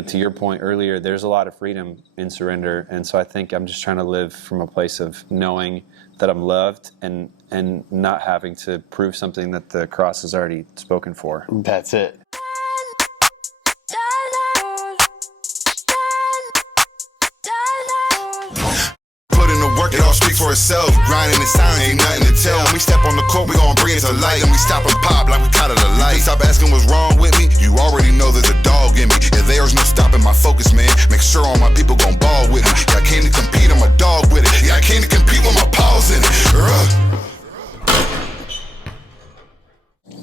to your point earlier, there's a lot of freedom in surrender. And so I think I'm just trying to live from a place of knowing that I'm loved and not having to prove something that the cross has already spoken for. That's it. It all speak for itself. Grinding the sound, ain't nothing to tell. When we step on the court, we gon' bring it to light. And we stop and pop like we caught it a light. Stop asking what's wrong with me. You already know there's a dog in me. Yeah, there's no stopping my focus, man. Make sure all my people gon' ball with me. Yeah, I came to compete, I'm a dog with it. Yeah, I came to compete with my paws in it.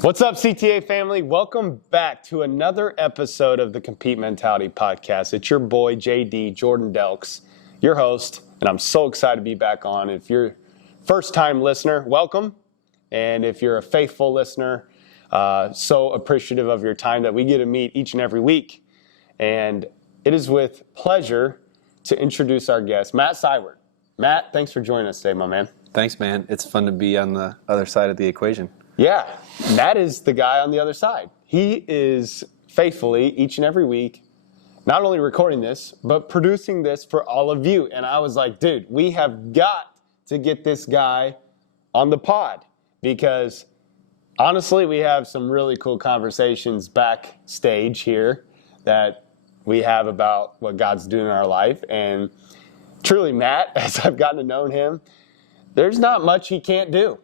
What's up, CTA family? Welcome back to another episode of the Compete Mentality Podcast. It's your boy, JD, Jordan Delks, your host. And I'm so excited to be back on. If you're a first-time listener, welcome. And if you're a faithful listener, so appreciative of your time that we get to meet each and every week. And it is with pleasure to introduce our guest, Matt Siewert. Matt, thanks for joining us today, my man. Thanks, man. It's fun to be on the other side of the equation. Yeah, Matt is the guy on the other side. He is faithfully, each and every week, not only recording this, but producing this for all of you. And I was like, dude, we have got to get this guy on the pod because honestly, we have some really cool conversations backstage here that we have about what God's doing in our life. And truly, Matt, as I've gotten to know him, there's not much he can't do.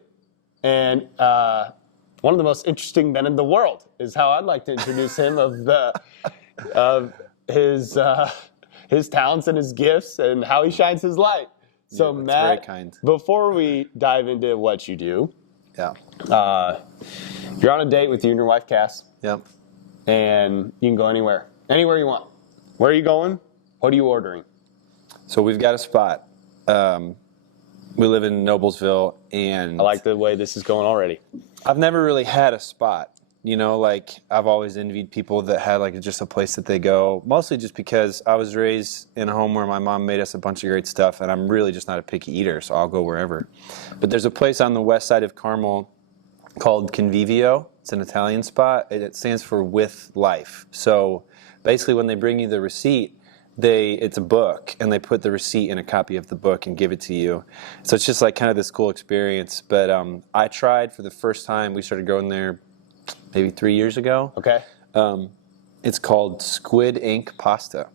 And one of the most interesting men in the world is how I'd like to introduce him of his talents and his gifts and how he shines his light. So yeah, Matt, very kind. Before we dive into what you do, yeah, you're on a date with you and your wife, Cass. Yep. And you can go anywhere you want. Where are you going? What are you ordering? So we've got a spot. We live in Noblesville, and I like the way this is going already. I've never really had a spot. I've always envied people that had just a place that they go, mostly just because I was raised in a home where my mom made us a bunch of great stuff, and I'm really just not a picky eater, so I'll go wherever. But there's a place on the west side of Carmel called Convivio. It's an Italian spot. It stands for With Life. So basically when they bring you the receipt, it's a book, and they put the receipt in a copy of the book and give it to you. So it's just kind of this cool experience. But I tried for the first time. We started going there maybe 3 years ago. Okay. It's called Squid Ink Pasta,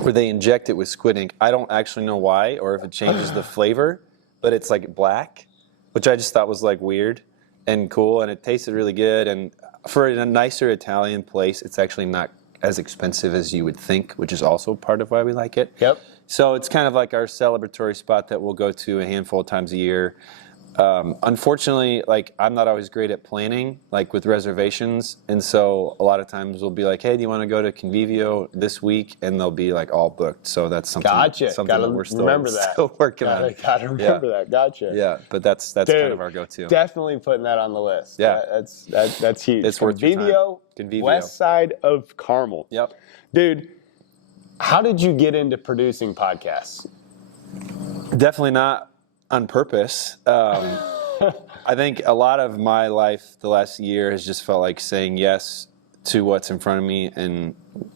where they inject it with squid ink. I don't actually know why or if it changes the flavor, but it's black, which I just thought was weird and cool, and it tasted really good. And for a nicer Italian place, it's actually not as expensive as you would think, which is also part of why we like it. Yep. So it's kind of our celebratory spot that we'll go to a handful of times a year. Unfortunately, I'm not always great at planning, with reservations. And so a lot of times we'll be like, hey, do you want to go to Convivio this week? And they'll be all booked. So that's something, something that we're still working on. Gotta remember that. Gotcha. Yeah, but that's Dude, kind of our go-to. Definitely putting that on the list. Yeah. That's huge. It's worth your time. Convivio. West side of Carmel. Yep. Dude, how did you get into producing podcasts? Definitely not on purpose. I think a lot of my life the last year has just felt like saying yes to what's in front of me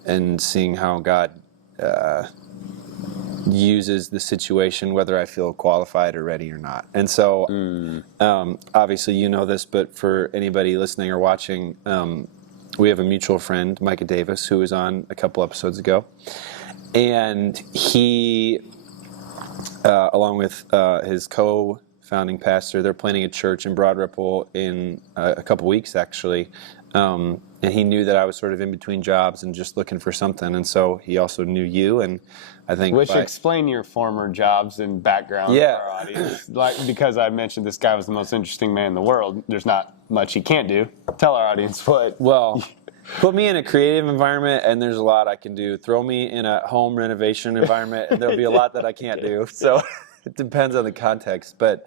and seeing how God uses the situation, whether I feel qualified or ready or not. And so obviously you know this, but for anybody listening or watching, we have a mutual friend, Micah Davis, who was on a couple episodes ago. And he, along with his co-founding pastor, they're planning a church in Broad Ripple in a couple weeks, actually. And he knew that I was sort of in between jobs and just looking for something. And so he also knew you, and I think... explain your former jobs and background for our audience. Because I mentioned this guy was the most interesting man in the world, there's not much he can't do. Tell our audience what... Well, put me in a creative environment, and there's a lot I can do. Throw me in a home renovation environment, and there'll be a lot that I can't do. So it depends on the context. But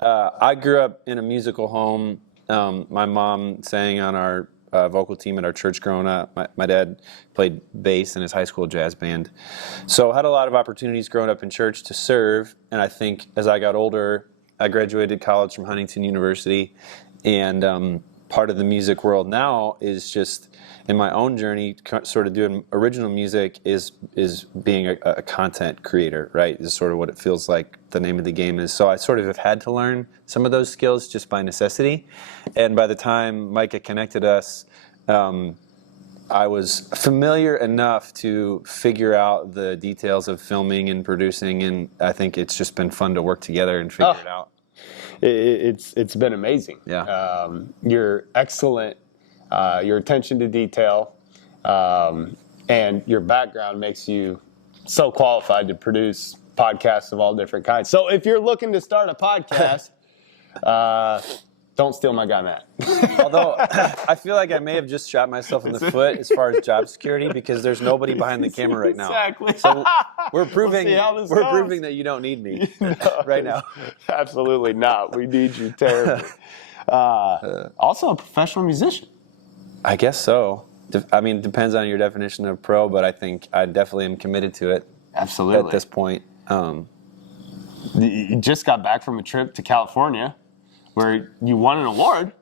I grew up in a musical home. My mom sang on our vocal team at our church growing up. My dad played bass in his high school jazz band. So I had a lot of opportunities growing up in church to serve. And I think as I got older, I graduated college from Huntington University. And part of the music world now is just in my own journey, sort of doing original music is being a content creator, right? Is sort of what it feels like the name of the game is. So I sort of have had to learn some of those skills just by necessity. And by the time Micah connected us, I was familiar enough to figure out the details of filming and producing, and I think it's just been fun to work together and figure it out. It's been amazing. Yeah. You're excellent. Your attention to detail and your background makes you so qualified to produce podcasts of all different kinds. So if you're looking to start a podcast, don't steal my guy, Matt. Although I feel like I may have just shot myself in the foot as far as job security, because there's nobody behind the camera right now. Exactly. So we're proving We'll see how this goes. proving that you don't need me right now. Absolutely not. We need you terribly. Also a professional musician. I guess so. I mean, it depends on your definition of pro, but I think I definitely am committed to it. Absolutely. At this point. You just got back from a trip to California where you won an award.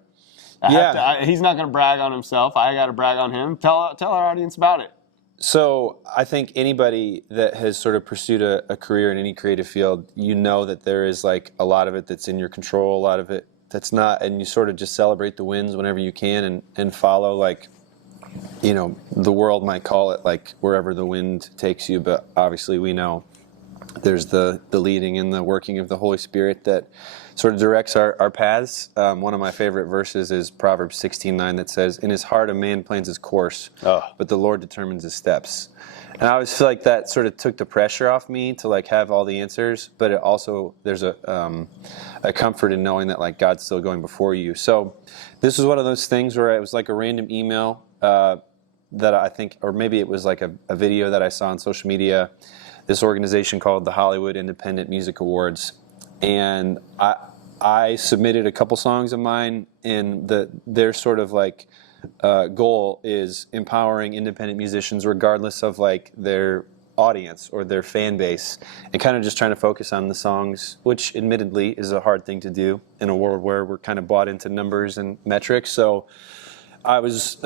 He's not going to brag on himself. I got to brag on him. Tell our audience about it. So I think anybody that has sort of pursued a career in any creative field, you know that there is like a lot of it that's in your control, a lot of it that's not, and you sort of just celebrate the wins whenever you can and follow, like, you know, the world might call it like wherever the wind takes you, but obviously we know there's the leading and the working of the Holy Spirit that sort of directs our paths. One of my favorite verses is Proverbs 16:9 that says, "In his heart a man plans his course, but the Lord determines his steps." And I always feel like that sort of took the pressure off me to like have all the answers, but it also, there's a comfort in knowing that like God's still going before you. So this was one of those things where it was like a random email that I think, or maybe it was like a video that I saw on social media, this organization called the Hollywood Independent Music Awards. And I submitted a couple songs of mine, and their sort of like goal is empowering independent musicians regardless of like their audience or their fan base, and kind of just trying to focus on the songs, which admittedly is a hard thing to do in a world where we're kind of bought into numbers and metrics. So I was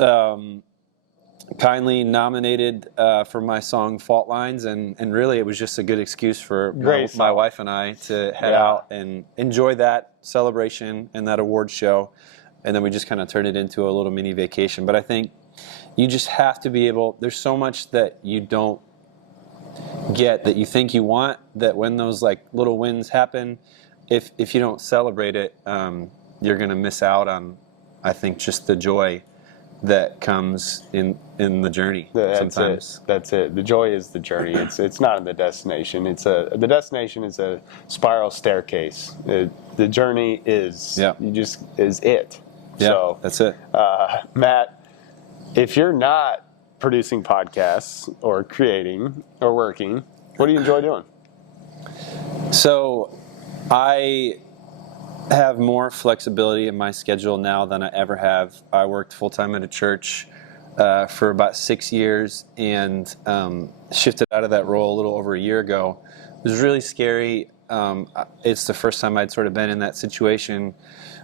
kindly nominated for my song Fault Lines, and really it was just a good excuse for my wife and I to head out and enjoy that celebration and that award show, and then we just kind of turned it into a little mini vacation. But I think you just have to be able, there's so much that you don't get that you think you want, that when those like little wins happen, if you don't celebrate it, you're going to miss out on, I think, just the joy that comes in the journey. Sometimes That's it. The joy is the journey. It's not in the destination. The destination is a spiral staircase. The journey is is it. Yeah, so that's it. Matt, if you're not producing podcasts or creating or working, what do you enjoy doing? So I have more flexibility in my schedule now than I ever have. I worked full-time at a church for about 6 years, and shifted out of that role a little over a year ago. It was really scary. It's the first time I'd sort of been in that situation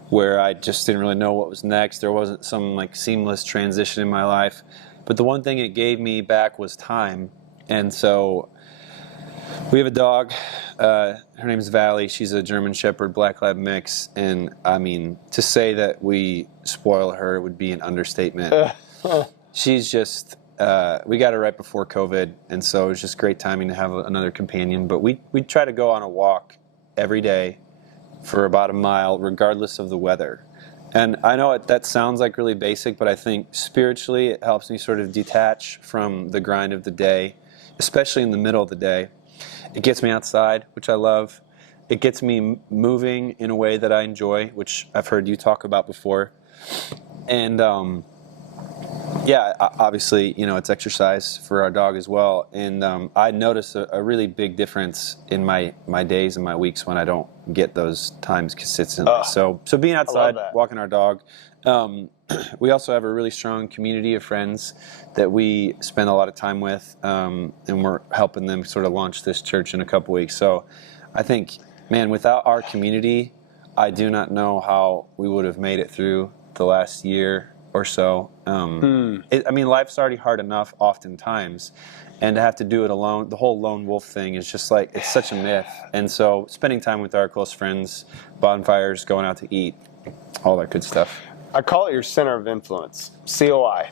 where I just didn't really know what was next. There wasn't some like seamless transition in my life. But the one thing it gave me back was time. And so we have a dog. Her name's Valley. She's a German Shepherd Black Lab mix. And I mean, to say that we spoil her would be an understatement. She's just, we got her right before COVID. And so it was just great timing to have another companion. But we try to go on a walk every day for about a mile, regardless of the weather. And I know that sounds like really basic, but I think spiritually it helps me sort of detach from the grind of the day, especially in the middle of the day. It gets me outside, which I love. It gets me moving in a way that I enjoy, which I've heard you talk about before. And obviously, you know, it's exercise for our dog as well. And I notice a really big difference in my days and my weeks when I don't get those times consistently. So being outside, walking our dog. We also have a really strong community of friends that we spend a lot of time with, and we're helping them sort of launch this church in a couple weeks. So I think, man, without our community, I do not know how we would have made it through the last year or so. I mean, life's already hard enough oftentimes, and to have to do it alone, the whole lone wolf thing is just like, it's such a myth. And so spending time with our close friends, bonfires, going out to eat, all that good stuff. I call it your center of influence, COI.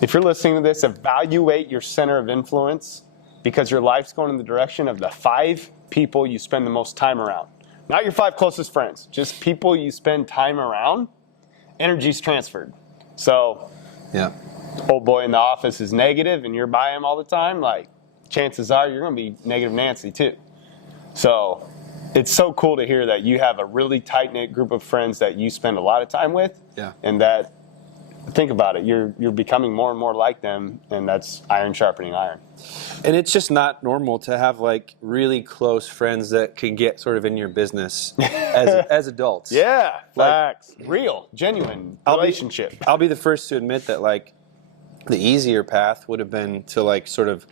If you're listening to this, evaluate your center of influence, because your life's going in the direction of the 5 people you spend the most time around. Not your 5 closest friends, just people you spend time around. Energy's transferred. So, Yeah. old boy in the office is negative and you're by him all the time, like, chances are you're going to be negative Nancy too. So it's so cool to hear that you have a really tight-knit group of friends that you spend a lot of time with. Yeah. And that, think about it, you're becoming more and more like them, and that's iron sharpening iron. And it's just not normal to have like really close friends that can get sort of in your business as adults. Yeah, facts. Real, genuine relationship. I'll be the first to admit that like the easier path would have been to like sort of,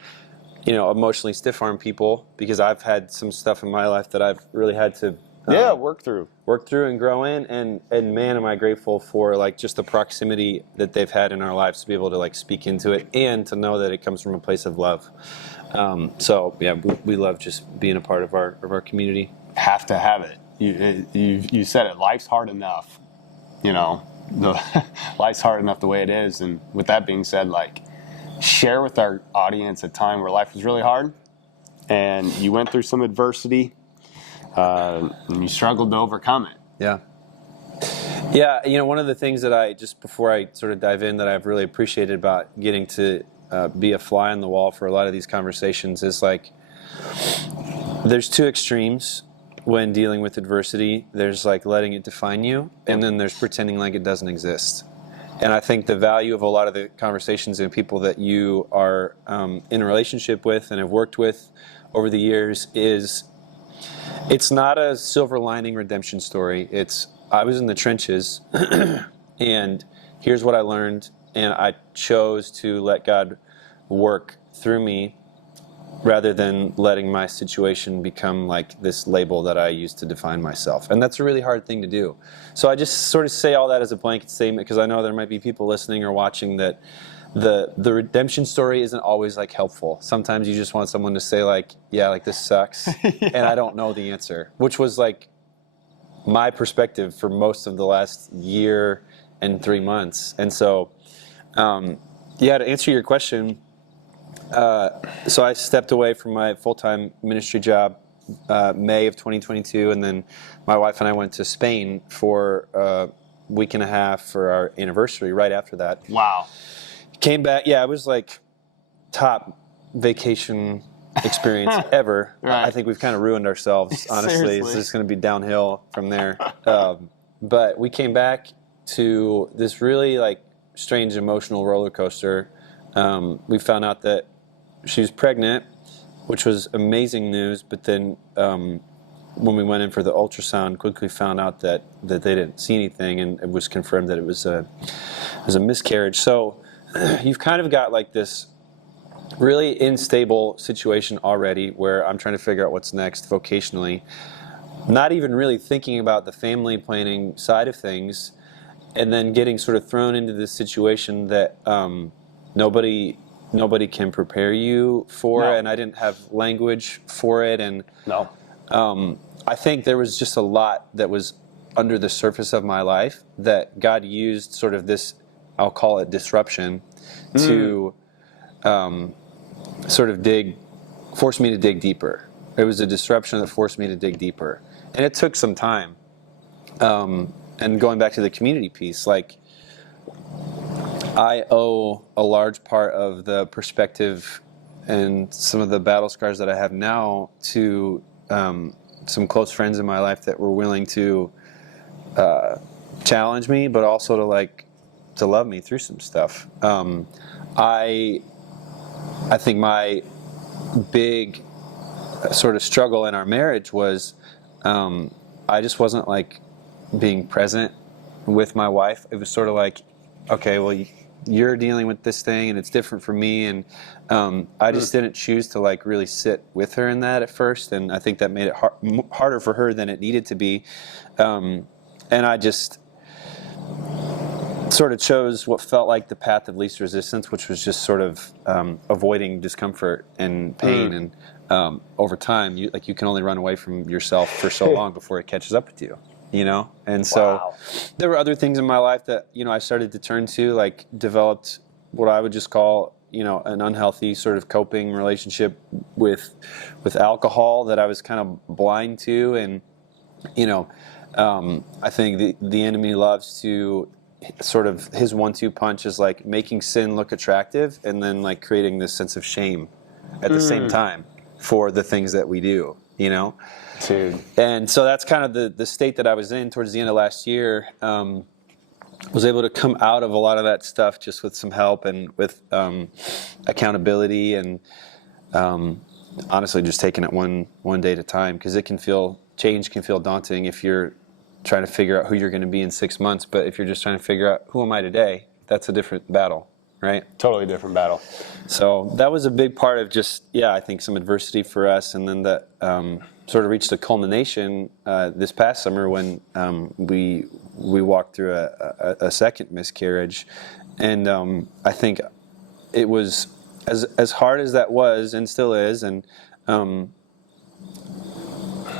you know, emotionally stiff arm people, because I've had some stuff in my life that I've really had to work through and grow in, and man, am I grateful for like just the proximity that they've had in our lives to be able to like speak into it and to know that it comes from a place of love. So yeah, we love just being a part of our community. Have to have it. You said it. Life's hard enough. You know, life's hard enough the way it is. And with that being said, like, share with our audience a time where life was really hard, and you went through some adversity, and you struggled to overcome it. Yeah. Yeah, you know, one of the things that just before I sort of dive in, that I've really appreciated about getting to be a fly on the wall for a lot of these conversations is like, there's 2 extremes when dealing with adversity. There's like letting it define you, and then there's pretending like it doesn't exist. And I think the value of a lot of the conversations and people that you are in a relationship with and have worked with over the years is, it's not a silver lining redemption story. It's, I was in the trenches and here's what I learned, and I chose to let God work through me rather than letting my situation become like this label that I use to define myself. And that's a really hard thing to do. So I just sort of say all that as a blanket statement, because I know there might be people listening or watching that the redemption story isn't always like helpful. Sometimes you just want someone to say like, yeah, like this sucks, and I don't know the answer, which was like my perspective for most of the last year and 3 months. And so, yeah, to answer your question, so I stepped away from my full-time ministry job May of 2022, and then my wife and I went to Spain for a week and a half for our anniversary right after that. Wow. Came back, yeah, it was like top vacation experience ever. Right. I think we've kind of ruined ourselves, honestly. Seriously. It's just going to be downhill from there. But we came back to this really like strange emotional roller coaster. We found out that she was pregnant, which was amazing news. But then when we went in for the ultrasound, quickly found out that they didn't see anything, and it was confirmed that it was a miscarriage. So you've kind of got like this really unstable situation already, where I'm trying to figure out what's next vocationally, not even really thinking about the family planning side of things, and then getting sort of thrown into this situation that nobody can prepare you for. No. And I didn't have language for it, and No. I think there was just a lot that was under the surface of my life that God used sort of this, I'll call it disruption, to sort of force me to dig deeper. It was a disruption that forced me to dig deeper. And it took some time. And going back to the community piece, like, I owe a large part of the perspective and some of the battle scars that I have now to some close friends in my life that were willing to challenge me, but also to love me through some stuff. I think my big sort of struggle in our marriage was I just wasn't like being present with my wife. It was sort of like, okay, well, you're dealing with this thing and it's different for me, and I just didn't choose to like really sit with her in that at first, and I think that made it harder for her than it needed to be, and I just sort of chose what felt like the path of least resistance, which was just sort of avoiding discomfort and pain. And over time, you can only run away from yourself for so long before it catches up with you, And so there were other things in my life that, I started to turn to, like developed what I would just call, an unhealthy sort of coping relationship with alcohol that I was kind of blind to. And, I think the enemy loves to sort of, his 1-2 punch is like making sin look attractive and then like creating this sense of shame at the same time for the things that we do, Dude. And so that's kind of the state that I was in towards the end of last year. Was able to come out of a lot of that stuff just with some help and with accountability and honestly just taking it one day at a time, because change can feel daunting if you're trying to figure out who you're going to be in 6 months. But if you're just trying to figure out who am I today, that's a different battle, right? Totally different battle. So that was a big part of just, I think some adversity for us. And then that sort of reached a culmination this past summer when we walked through a second miscarriage. And I think it was as hard as that was and still is. And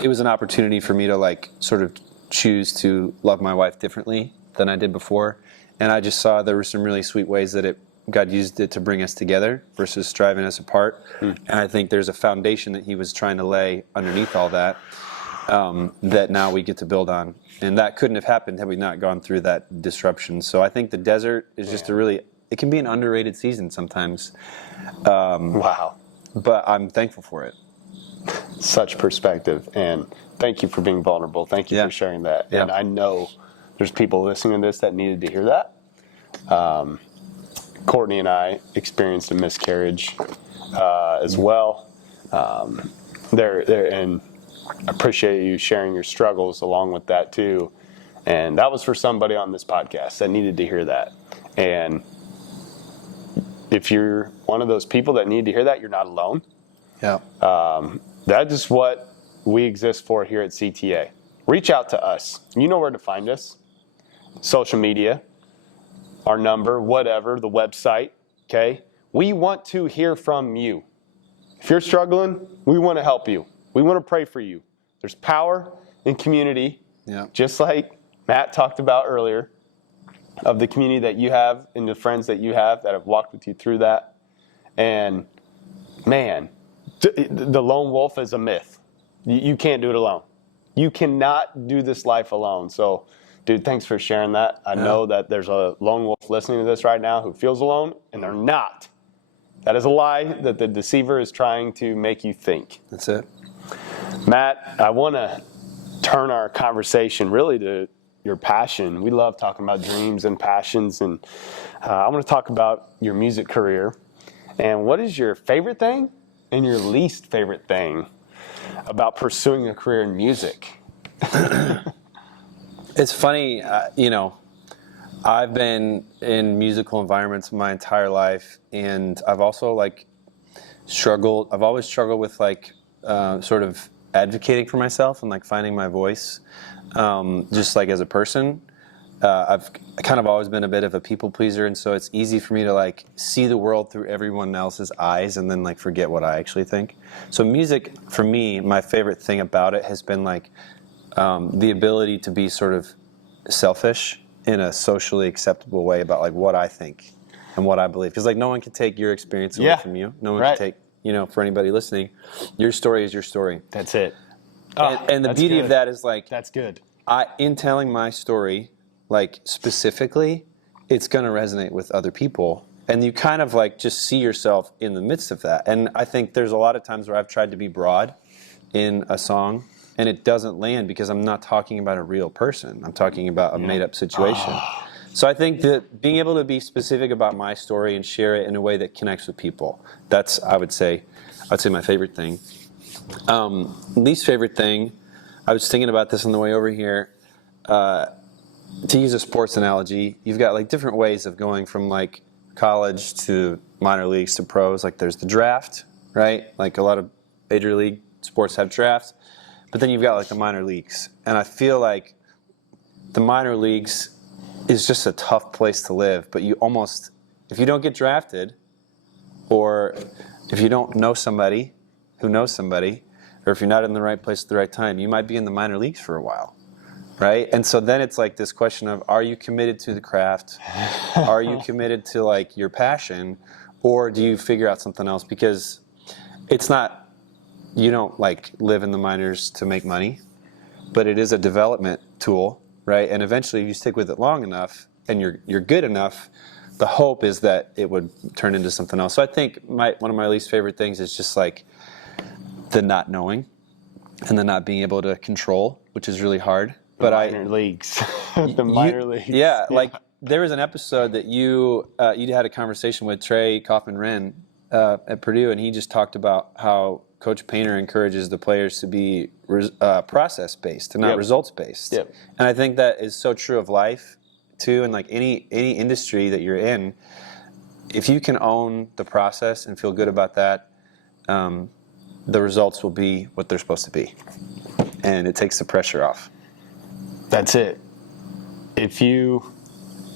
it was an opportunity for me to like sort of choose to love my wife differently than I did before. And I just saw there were some really sweet ways that God used it to bring us together versus driving us apart. And I think there's a foundation that he was trying to lay underneath all that, that now we get to build on. And that couldn't have happened had we not gone through that disruption. So I think the desert is just it can be an underrated season sometimes. Wow. But I'm thankful for it. Such perspective. And thank you for being vulnerable. Thank you for sharing that. Yeah. And I know there's people listening to this that needed to hear that. Courtney and I experienced a miscarriage as well. And I appreciate you sharing your struggles along with that too. And that was for somebody on this podcast that needed to hear that. And if you're one of those people that need to hear that, you're not alone. Yeah. That is what we exist for here at CTA. Reach out to us. You know where to find us. Social media, our number, whatever, the website, okay? We want to hear from you. If you're struggling, we want to help you. We want to pray for you. There's power in community, just like Matt talked about earlier, of the community that you have and the friends that you have that have walked with you through that. And man, the lone wolf is a myth. You can't do it alone. You cannot do this life alone. So, dude, thanks for sharing that. I know that there's a lone wolf listening to this right now who feels alone, and they're not. That is a lie that the deceiver is trying to make you think. That's it. Matt, I want to turn our conversation really to your passion. We love talking about dreams and passions, and I want to talk about your music career. And what is your favorite thing and your least favorite thing about pursuing a career in music? It's funny, I've been in musical environments my entire life, and I've also struggled. I've always struggled with sort of advocating for myself and finding my voice, just as a person. I've kind of always been a bit of a people pleaser, and so it's easy for me to see the world through everyone else's eyes and then forget what I actually think. So music, for me, my favorite thing about it has been the ability to be sort of selfish in a socially acceptable way about what I think and what I believe. Because no one can take your experience away from you. No one can take, for anybody listening, your story is your story. That's it. And the beauty of that is that's good. In telling my story, specifically, it's going to resonate with other people. And you kind of just see yourself in the midst of that. And I think there's a lot of times where I've tried to be broad in a song, and it doesn't land because I'm not talking about a real person. I'm talking about a made-up situation. So I think that being able to be specific about my story and share it in a way that connects with people, that's, I would say my favorite thing. Least favorite thing, I was thinking about this on the way over here. To use a sports analogy, you've got different ways of going from college to minor leagues to pros. There's the draft, right? A lot of major league sports have drafts. But then you've got the minor leagues. And I feel the minor leagues is just a tough place to live. But you almost, if you don't get drafted, or if you don't know somebody who knows somebody, or if you're not in the right place at the right time, you might be in the minor leagues for a while, right? And so then it's like this question of, are you committed to the craft? Are you committed to like your passion? Or do you figure out something else? Because it's not, you don't like live in the minors to make money, but it is a development tool, right? And eventually if you stick with it long enough and you're good enough, the hope is that it would turn into something else. So I think one of my least favorite things is just like the not knowing and the not being able to control, which is really hard. But minor leagues. The minor leagues. Yeah, like there was an episode that you had a conversation with Trey Kaufman-Wren at Purdue, and he just talked about how Coach Painter encourages the players to be process-based and not results-based. Yep. And I think that is so true of life, too, and like any industry that you're in. If you can own the process and feel good about that, the results will be what they're supposed to be. And it takes the pressure off. That's it. If you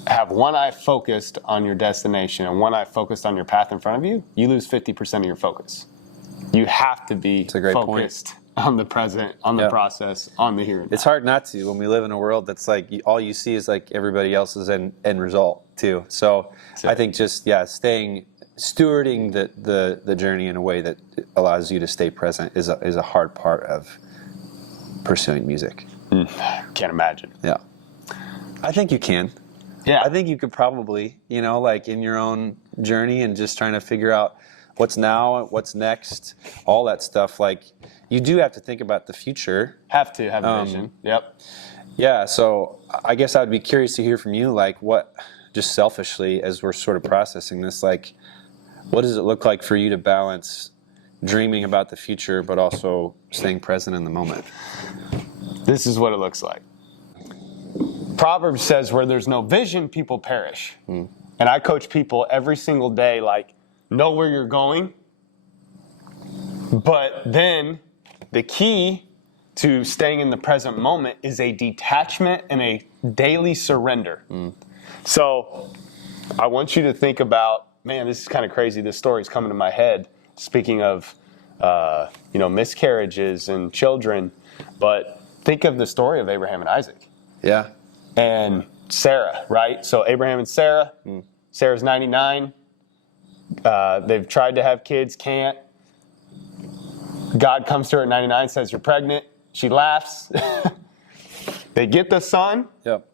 have one eye focused on your destination and one eye focused on your path in front of you, you lose 50% of your focus. You have to be focused on the present, on the process, on the here and now. It's hard not to when we live in a world that's like all you see is like everybody else's end result too. So I think just staying stewarding the journey in a way that allows you to stay present is a hard part of pursuing music. Can't imagine. Yeah, I think you can. Yeah, I think you could probably, like in your own journey and just trying to figure out what's now, what's next, all that stuff. Like you do have to think about the future. Have to have a vision. Yep. Yeah. So I guess I would be curious to hear from you, like what, just selfishly, as we're sort of processing this, like what does it look like for you to balance dreaming about the future, but also staying present in the moment? This is what it looks like. Proverbs says, where there's no vision, people perish. And I coach people every single day, like, know where you're going. But then the key to staying in the present moment is a detachment and a daily surrender. So I want you to think about, man, this is kind of crazy. This story's coming to my head. Speaking of, miscarriages and children, but think of the story of Abraham and Isaac. Yeah. And Sarah, right? So Abraham and Sarah. Sarah's 99. They've tried to have kids, can't. God comes to her at 99, says, you're pregnant. She laughs. They get the son. Yep.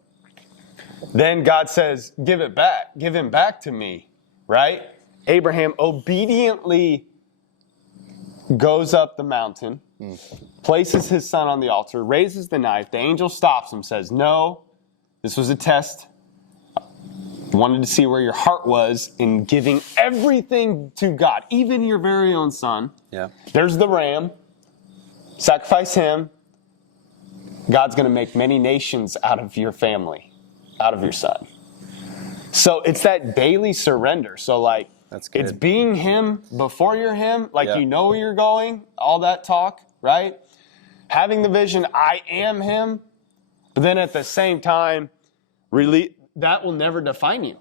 Then God says, give it back. Give him back to me, right? Abraham obediently goes up the mountain, places his son on the altar, raises the knife. The angel stops him, says, no, this was a test. Wanted to see where your heart was in giving everything to God, even your very own son. Yeah. There's the ram. Sacrifice him. God's going to make many nations out of your family, out of your son. So it's that daily surrender. So like, that's good. It's being him before you're him, like Yeah. you know where you're going, all that talk, right? Having the vision, I am him, but then at the same time, really, that will never define you.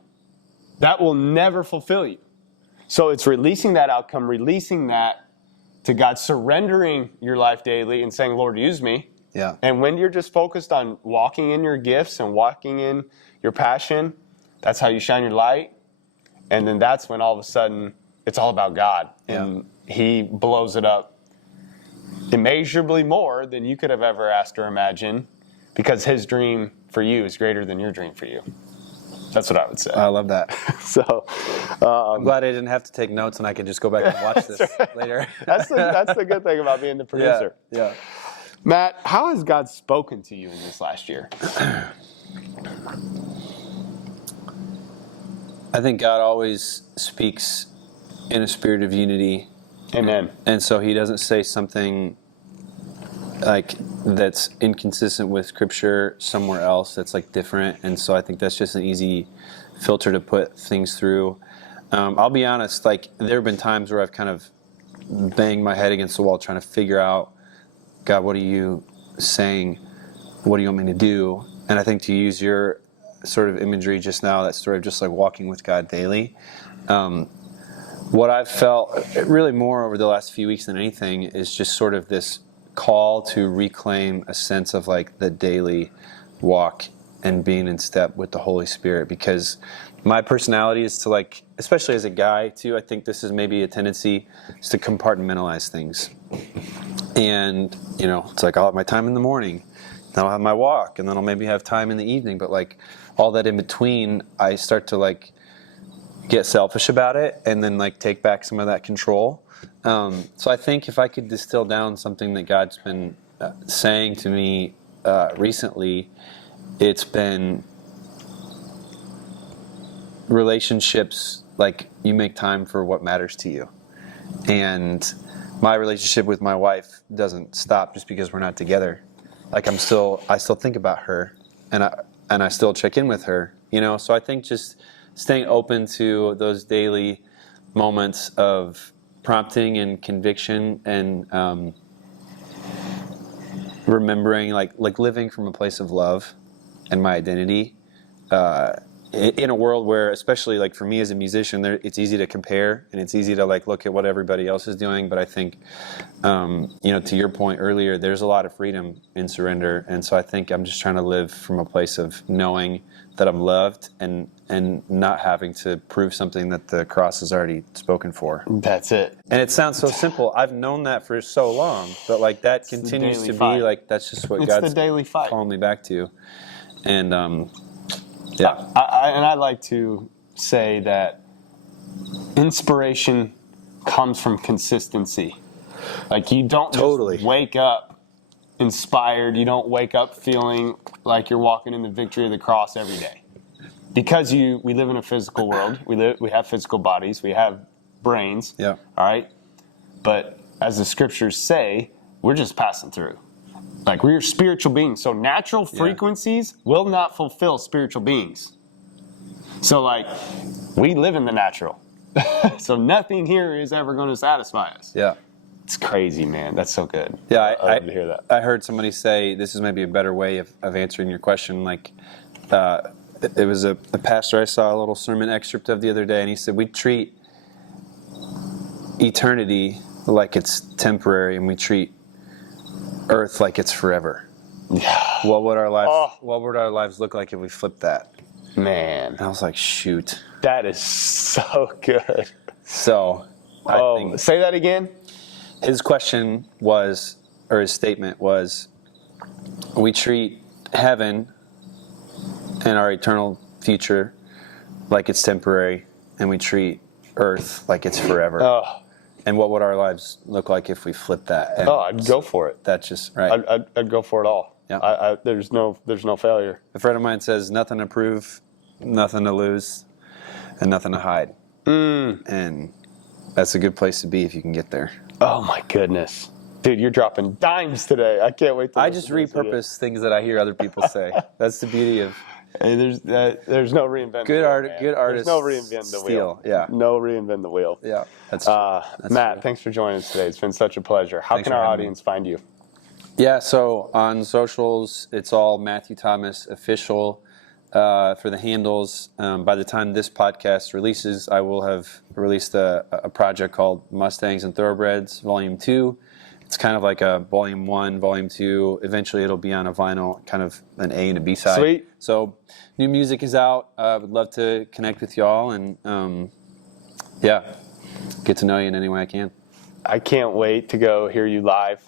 That will never fulfill you. So it's releasing that outcome, releasing that to God, surrendering your life daily and saying, Lord, use me. Yeah. And when you're just focused on walking in your gifts and walking in your passion, that's how you shine your light. And then that's when all of a sudden it's all about God. And he blows it up immeasurably more than you could have ever asked or imagined, because his dream for you is greater than your dream for you. That's what I would say. I love that. So I'm glad I didn't have to take notes and I can just go back and watch this later. that's the good thing about being the producer. Yeah. Matt, how has God spoken to you in this last year? I think God always speaks in a spirit of unity. Amen. And so he doesn't say something like that's inconsistent with scripture somewhere else that's like different. And so I think that's just an easy filter to put things through. I'll be honest, like there have been times where I've kind of banged my head against the wall trying to figure out, God, what are you saying? What do you want me to do? And I think to use your sort of imagery just now, that story of just like walking with God daily. What I've felt really more over the last few weeks than anything is just sort of this call to reclaim a sense of like the daily walk and being in step with the Holy Spirit, because my personality is to, like, especially as a guy too, I think this is maybe a tendency, is to compartmentalize things. And, you know, it's like I'll have my time in the morning, then I'll have my walk, and then I'll maybe have time in the evening. But like all that in between, I start to like get selfish about it and then like take back some of that control. So I think if I could distill down something that God's been saying to me recently, it's been relationships, like you make time for what matters to you. And my relationship with my wife doesn't stop just because we're not together. Like I still think about her, and I still check in with her, you know. So I think just staying open to those daily moments of prompting and conviction, and remembering like living from a place of love and my identity, in a world where, especially like for me as a musician, it's easy to compare and it's easy to like look at what everybody else is doing. But I think, you know, to your point earlier, there's a lot of freedom in surrender. And so I think I'm just trying to live from a place of knowing that I'm loved and not having to prove something that the cross has already spoken for. That's it. And it sounds so simple. I've known that for so long, but like that continues to be like, that's just what God's the daily fight. Calling me back to. And, yeah. I like to say that inspiration comes from consistency. Like you don't just wake up inspired. You don't wake up feeling like you're walking in the victory of the cross every day. Because we live in a physical world. We have physical bodies. We have brains. Yeah. All right. But as the scriptures say, we're just passing through. Like we're spiritual beings. So natural frequencies will not fulfill spiritual beings. So like we live in the natural. So nothing here is ever going to satisfy us. Yeah. It's crazy, man. That's so good. Yeah. I love to hear that. I heard somebody say, this is maybe a better way of answering your question. Like, it was a pastor I saw a little sermon excerpt of the other day, and he said, we treat eternity like it's temporary, and we treat earth like it's forever. Yeah. What would our lives look like if we flipped that? Man. And I was like, shoot. That is so good. So, I think say that again. His question was, or his statement was, we treat heaven and our eternal future like it's temporary, and we treat earth like it's forever. Oh. And what would our lives look like if we flipped that? And I'd go for it. That's just right. I'd go for it all. Yeah. There's no failure. A friend of mine says, nothing to prove, nothing to lose, and nothing to hide. And that's a good place to be if you can get there. Oh my goodness. Dude, you're dropping dimes today. I can't wait to I just repurpose things that I hear other people say. That's the beauty of... Hey, there's no reinventing good the wheel. Good artists. There's no reinvent the wheel. Yeah. No reinvent the wheel. Yeah. That's true. Matt, true. thanks for joining us today. It's been such a pleasure. How can our audience find you? Yeah, so on socials, it's all Matthew Thomas Official for the handles. By the time this podcast releases, I will have released a project called Mustangs and Thoroughbreds Volume 2. It's kind of like a Volume 1, Volume 2. Eventually, it'll be on a vinyl, kind of an A and a B side. Sweet. So new music is out. I would love to connect with y'all and, get to know you in any way I can. I can't wait to go hear you live.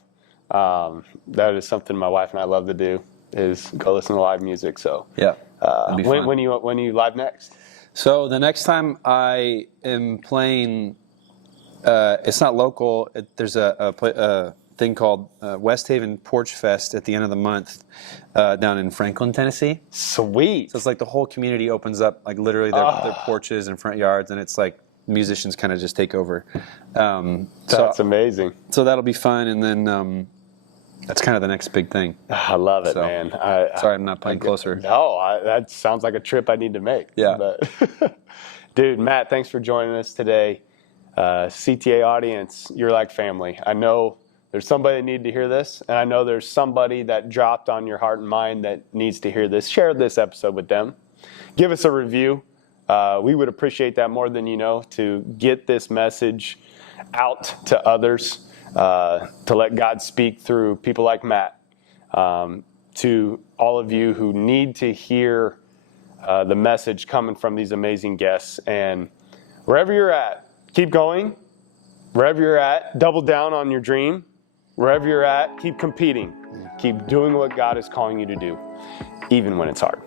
That is something my wife and I love to do, is go listen to live music. So Yeah. when you live next? So the next time I am playing, it's not local. There's a thing called West Haven Porch Fest at the end of the month down in Franklin, Tennessee. Sweet. So it's like the whole community opens up, like literally their porches and front yards, and it's like musicians kind of just take over. That's amazing. So that'll be fun, and then that's kind of the next big thing. I love it, man. Sorry, I'm not playing closer. No, that sounds like a trip I need to make. Yeah. But, dude, Matt, thanks for joining us today. CTA audience, you're like family. I know there's somebody that needed to hear this, and I know there's somebody that dropped on your heart and mind that needs to hear this. Share this episode with them. give us a review. We would appreciate that more than you know, to get this message out to others, to let God speak through people like Matt, to all of you who need to hear the message coming from these amazing guests. And wherever you're at, keep going. Wherever you're at, double down on your dream. Wherever you're at, keep competing. Keep doing what God is calling you to do, even when it's hard.